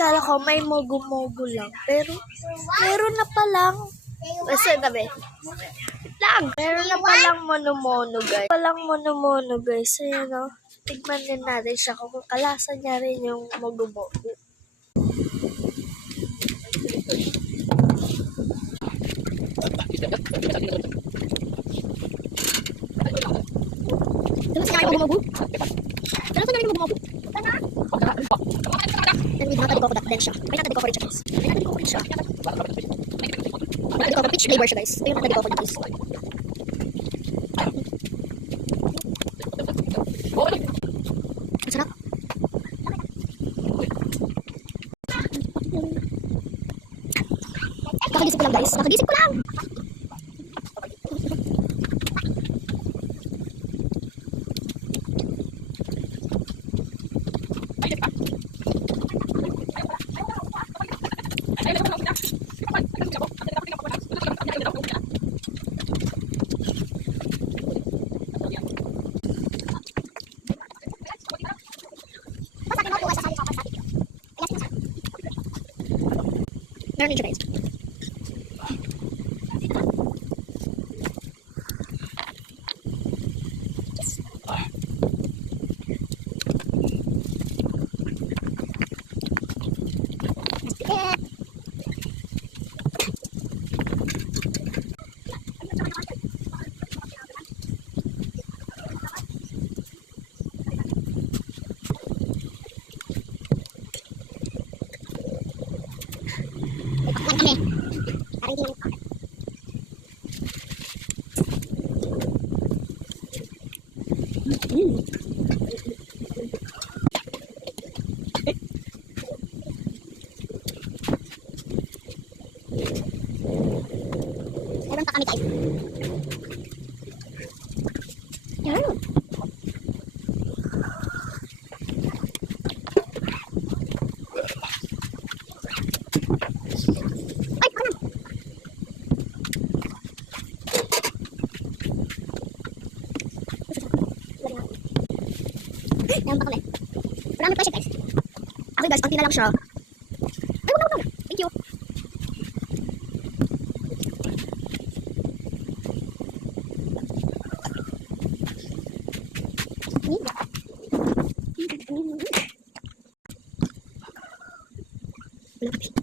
kala ko may mogo-mogo lang. Pero, meron na palang. Basta gabi. Lang. Meron na palang mono-mono, guys. Ayan, o. Tignan din natin siya kung kalasa niya rin yung mogo-mogo. Terus kaya yung mogo-mogo? Terus kaya yung mogo-mogo? Then we nata di ko that then siya. May nata di ko rin siya, guys. May nata di ko rin siya. May nata di ko peach flavor siya, guys. Ito yung nata di ko rin, guys. Ang sarap. Kakagising ko lang, guys. Kakagising ko lang. Meron din siya, guys. Kami. Parang hindi naman. Meron pa kami tayo. Yan. Meron pa kami. Marami pa siya, guys. Okay, guys, konti na lang siya. Ay, wag na. Thank you. Wala pa.